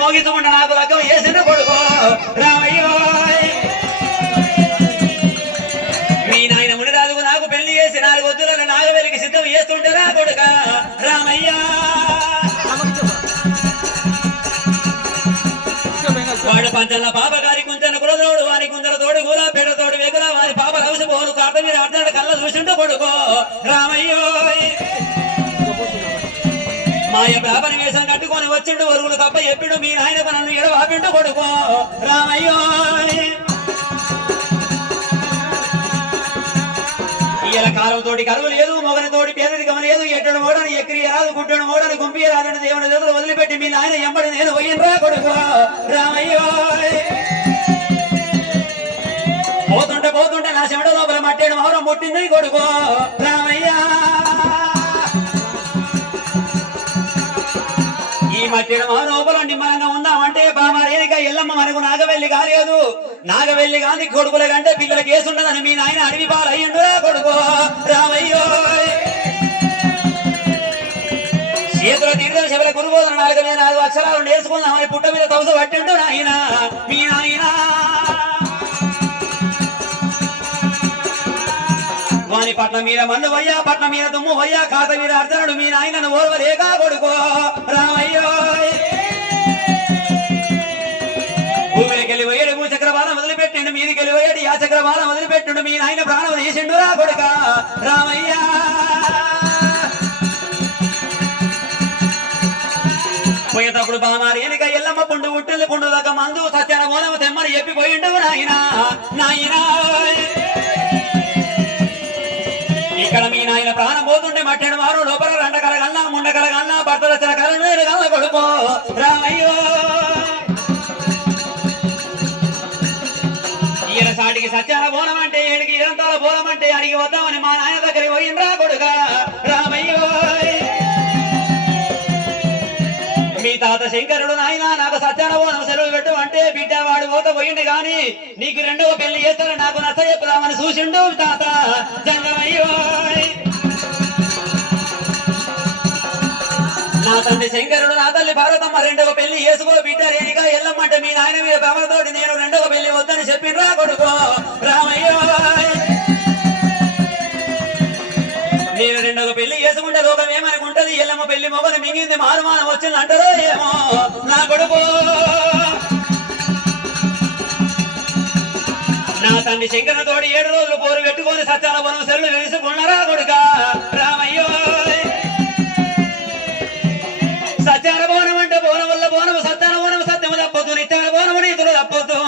మోగితముండ నాకు లగ్గం వేసిన కొడుకు రామయ్యో మీ నాయన మునిరాజుకు నాకు పెళ్లి చేసి 4 వద్దులను నాగవెలికి సిద్ధం చేస్తుంటారా కొడుక రామయ్య వాడు పంచల్ల పాప గారి కుంచన కులదోడు వారి కుంజల తోడు గూలా పేట తోడు వెగుల వారి పాప రవసి పోను కాట మీరు ఆడతాడు కళ్ళ చూసిండు కొడుకో రామయ్యో మాయ ప్రాపణ వేషం కట్టుకొని వచ్చిండు వరుగులు తప్ప ఎప్పుడు మీ నాయనకు నన్ను ఎడవాపిండు కొడుకో రామయ్యో ఇయ్యాల కాలం తోటి కరువు లేదు మొగని తోటి పేదరికం లేదు ఎట్టడు మోడని ఎక్కిరి రాదు గుడ్డను మోడని గుంపి రాదని దేవుని చేతులు వదిలిపెట్టి మీ నాయన ఎంబడి నేను పోయినరా కొడుకో రామయ్యో పోతుంటే పోతుంటే నా చెమట లోపల మట్టేడు మౌరం ముట్టింది కొడుకో రామయ్య ఈ మట్టేడు మౌరం లోపల నిమ్మలంగా ఉందామంటే బామారేనిక ఎల్లమ్మ మనకు నాగవెల్లి కాలేదు నాగవెల్లి కాని కొడుకుల కంటే పిల్లలకి వేసుండదని మీ నాయన అడవి పాలయ్యండురా కొడుకో రామయ్యో చేతుల తీర్థం చెవుల గురుబోధన 4 అక్షరాలు నేర్చుకున్నామని పుట్ట మీద తవస పట్టిండు నాయన మీ నాయన వాని పట్నం మీద మన్ను వయ్యా పట్నం మీద దుమ్ము వయ్యా ఖాత మీద అర్జనుడు మీ నాయనను ఓర్వలేక కొడుకో రామయ్యో భూమికి పోయాడు భూచక్రవాలం వదిలిపెట్టిండు మీదికి పోయాడు యా చక్రవాలం వదిలిపెట్టిండు మీ నాయన ప్రాణం తీసిండు రా కొడుక రామయ్య పోయేటప్పుడు బామారి ఎనక ఎల్లమ్మ పుండు ఉట్టిల్లు పుండు దాకా మందు సత్యాన మూలమ తెమ్మని చెప్పిపోయిండు నాయన నాయన ఇక్కడ మీ నాయన ప్రాణం పోతుంటే మట్టెడు మారు లోపల 2 కలగల్లా 3 కలగల్లా భర్త వచ్చిన కల కొడుకో రామయ్యో ఈయన సాటికి సత్యాల బోనం అంటే 7 ఇరంతాల బోనం అంటే అడిగి వద్దామని మా నాయన దగ్గరికి పోయిండ్రా కొడుక రామయ్యో మీ తాత శంకరుడు నాయన నాకు సత్యాన బోనం సెలవు పెట్టు అంటే బిడ్డ వాడు పోత పోయిండు గాని నీకు 2వ పెళ్లి చేస్తారు నాకు నచ్చ చెప్పుదామని చూసిండు తాత జంగమయ్యో నా తండ్రి శంకరుడు నా తల్లి భారతమ్మ 2వ పెళ్లి చేసుకో బిడ్డ రేణిగా ఎల్లమ్మంటే మీ నాయన మీద భ్రమతోటి నేను 2వ పెళ్లి వద్దని చెప్పిండ్రా కొడుకో రామయ్యో నేను 2వ పెళ్లి చేసుకుంటే లోకం ఏమనుకుంటది ఎల్లమ్మ పెళ్లి మొగలు మింగింది మారుమానం వచ్చింది అంటారో ఏమో నా కొడుకు నా తండ్రి శంకరుని తోటి 7 రోజులు పోరు పెట్టుకొని సత్యాల బోనం సెల్లు వేసుకున్నారా కొడుక రామయ్యో సత్యాన బోనం అంటే బోనం వల్ల బోనం సత్యాన బోనం సత్యము తప్పొద్దు నిత్యాన బోనము నీతులు తప్పొద్దు